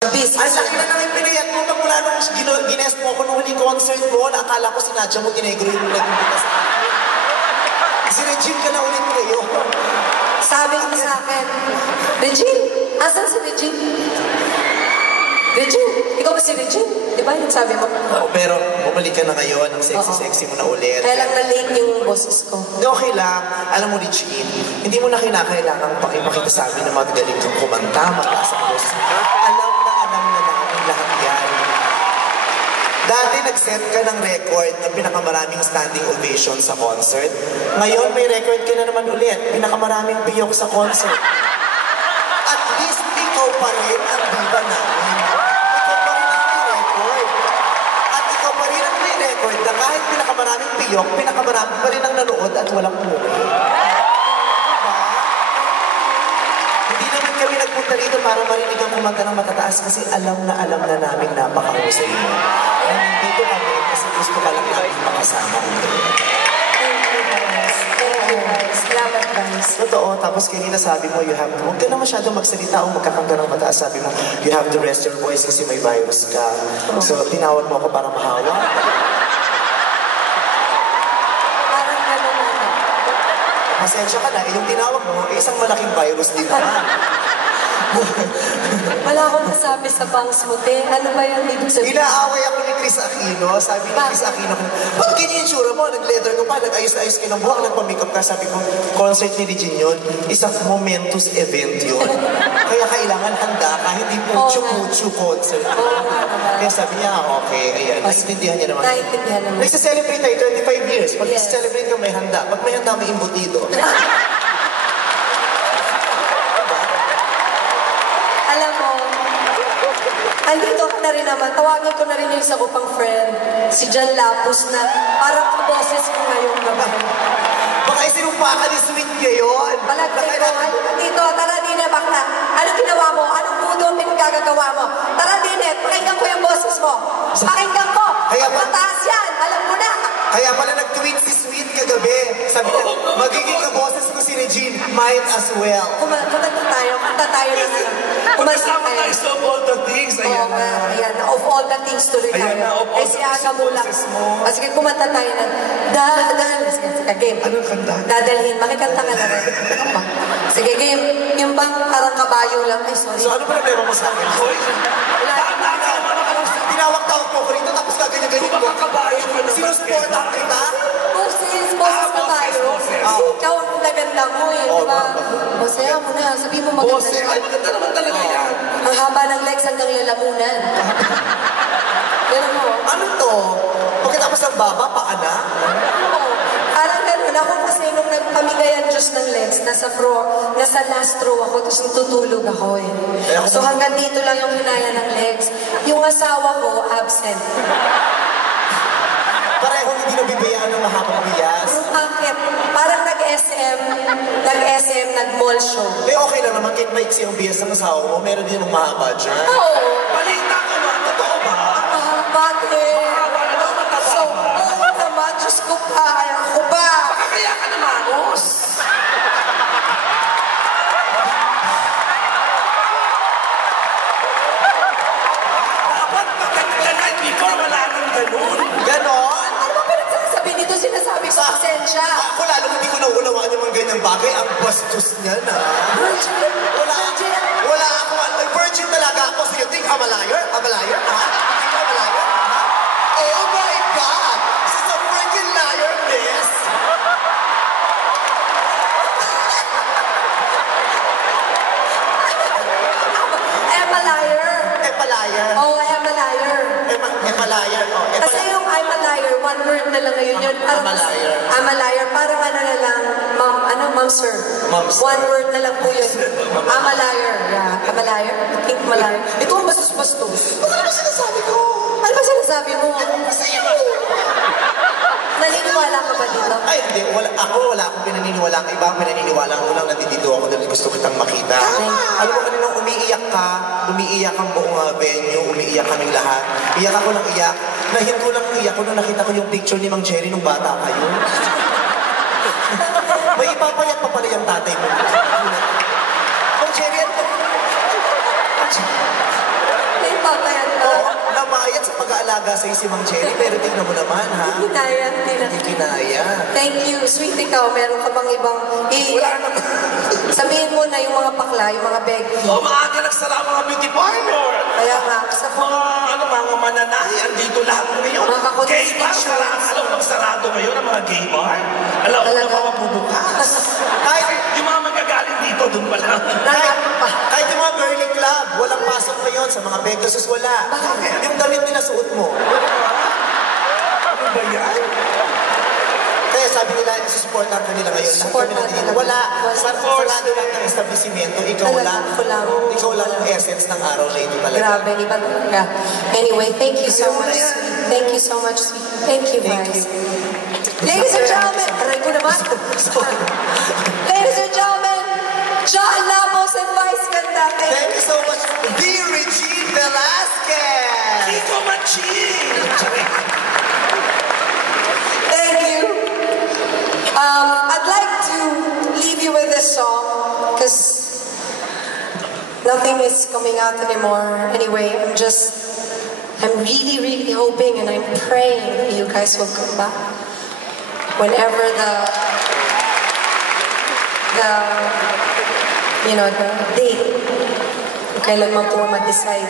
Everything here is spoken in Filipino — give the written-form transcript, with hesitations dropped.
Ang laki na namin pinayat mo magmula nung gines mo ako nung huling concert mo na akala ko si Nadia Montenegro yung naging bigas sa akin. Si Regine ka na ulit kayo. Sabi ko sa akin, Regine, asan si Regine? Regine, ikaw ba si Regine? Di ba yung sabi mo? Oo, pero bumalik ka na ngayon, ang sexy-sexy mo na ulit. Kaya lang na-late yung boses ko. Okay lang. Alam mo, Regine, hindi mo na kinakailangan pakipakita sa amin na magaling kang kumanta, mataas ang boses mo. Alam na namin lahat yan. Dati nag-set ka ng record ng pinakamaraming standing ovation sa concert. Ngayon may record ka na naman ulit, pinakamaraming piyok sa concert. At least ikaw pa rin ang diva namin. Ikaw pa rin ang may record. At ikaw pa rin ang may record na kahit pinakamaraming piyok, pinakamarami pa rin ang nanood at walang umuwi. Hindi naman kami nagpunta rito para marinig ang kumanta ng matataas kasi alam na namin napakahusay mo. Nandito kami kasi gusto ka lang namin makasama ulit. Thank you guys. Salamat guys. Totoo, tapos kanina sabi mo, huwag ka na masyadong magsalita o magkakanta ng mataas. Sabi mo, you have to rest your voice kasi may virus ka. So, tinawag mo ako para mahawa. Parang gano'n na. Pasensya ka na, yung tinawag mo, isang malaking virus din naman. Wala akong nasabi sa bangs mo, te. Ano ba yung ibig sabihin? Inaaway ako ni Chris Aquino. Sabi ni Chris Aquino, ba't ganyan yung tsura mo? Nag-leather ka pa, nag-ayos-ayos ka ng buhok, nagpa-makeup ka. Sabi ko, concert ni Regine yun, isang momentous event yun. Kaya kailangan handa ka, hindi mucho-mucho concert. Kaya sabi niya, okay, ayan, naiintindihan niya naman. Naiintindihan naman. Nagsa-celebrate tayo 25 years. Pag nagsa-celebrate ka, may handa. Pag may handa, may imbutido. Alam mo, andito ka na rin naman. Tawagan ko na rin yung isa ko pang friend, si Jan Lapus, na parang kaboses ko ngayong gabi. Baka isinumpa ka ni Sweet ngayon. Palagay ko, halika dito, tara Dine, bakla. Anong ginawa mo? Anong budo ang pinagagagawa mo? Tara Dine, pakinggan ko yung boses mo. Pakinggan ko. Mataas yan, alam mo na. Kaya pala nag-tweet si Sweet kagabi. Sabi niya, magiging kaboses ko si Regine, might as well. Kumanta tayo ng ano. Magkasama tayo sa of all the things. Ayan na. Ayan na. Of all the things tuloy tayo. Ayan na, of all the things mo lang. Sige, kumanta tayo na. Sige, game. Anong kanta? Dadalhin. Makikanta ka na rin. Sige, game. Yung bang parang kabayo lang. Ay, sorry. So ano problema mo sa akin? Tinawag-tawag mo ko rito tapos gaganyan-ganyan ko. Kumakabayo ka naman. Sinusuportan kita? Boses kabayo. Ikaw ang naganda mo eh, di ba? Masaya mo na. Sabihin mo maganda Boses. Ay, maganda naman talaga yan. Ang haba ng legs hanggang lalamunan. Pero mo. Ano to? Pagkatapos ng baba, paa na? Oo. Parang ganun. Ako kasi nung nagpamigay ang Diyos ng legs, nasa last row ako, tapos natutulog ako eh. So hanggang dito lang yung hinaya ng legs. Yung asawa ko, absent. Parehong hindi nabibayaan ng mahabang bias. Yung akit, parang nag-SM, nag-mall show. Eh okay lang naman, kahit maiksi ang bias ng asawa mo, meron din yung mahaba dyan. Oo. Balita ko ba? Totoo ba? Mahaba eh. So, oo naman, Diyos ko pa, ako ba? Baka kaya ka naman, boss. Dapat magkakalanan before wala nang ganun. Ganon? Ano ba pinagsasabi nito? Sinasabi ko, pasensya. Ako lalo hindi ko naunawaan yung mga ganyang bagay. Ang bastos niya na. Wala ako. Ay, virgin talaga ako. So you think I'm a liar? I'm a liar? Ha? You think I'm a liar? Ha? Oh my God! She's a freaking liar, miss! I am a liar. Epalayer. Oh, I am a liar. Epalayer. Oh, Kasi yung I'm a liar, one word na lang ngayon yun. I'm a liar. I'm a liar. Parang ano na lang, ma'am sir. Ma'am, sir. One word na lang po yun. I'm a liar. Yeah, I'm a liar. I think I'm a liar. Ito ang bastos-bastos. Ano ba sinasabi ko? Ano ba sinasabi mo? Sa'yo! Naniniwala ka ba dito? Ay, hindi. Wala akong pinaniniwala ang iba. Pinaniniwala ko lang nandito ako dahil gusto kitang makita. Alam mo kanina, umiiyak ang buong venue, umiiyak kaming lahat. Iyak ako ng iyak. Nahinto lang ang iyak ko nung nakita ko yung picture ni Mang Jerry nung bata kayo. May ipapayat pa pala yung tatay mo. Mang Jerry, ano? magbabayad sa pag-aalaga sa'yo si Mang Jenny, pero tingnan mo naman, ha? Kinaya, Hindi kinaya. Thank you. Sweet ikaw, meron ka bang ibang... Wala naman. Sabihin mo na yung mga bakla, yung mga beg. Maaga nagsara ang mga beauty parlor. Kaya nga, sa Mga mananahi, andito lahat ngayon. Mga kakulit Gay bar, pictures. alam mo sarado ngayon ang mga gay bar. Alam mo na Talaga? mga bubukas. Kahit, Yung mga magagaling dito, doon pa lang. kahit yung mga girly club, walang pasok ngayon sa mga Pegasus, wala. Yung damit nila suot mo. Ano ba yan? Kaya sabi nila, isusuportahan ka nila ngayon. Lahat kami nandito. Wala. Sarado lang ng establishmento. Ikaw lang. Ikaw lang ang essence ng araw na ito talaga. Grabe, iba talaga. Anyway, thank you so much, sweet. Thank you so much, sweet. Thank you, guys. Ladies and gentlemen, aray ko naman. Ladies and gentlemen, John Lamos and Vice Ganda. Thank you so much, D. Regine Velasquez. Kiko Machin! Thank you. I'd like to leave you with this song because nothing is coming out anymore. Anyway, I'm really, really hoping and I'm praying that you guys will come back whenever the date, kailan man po ma-decide.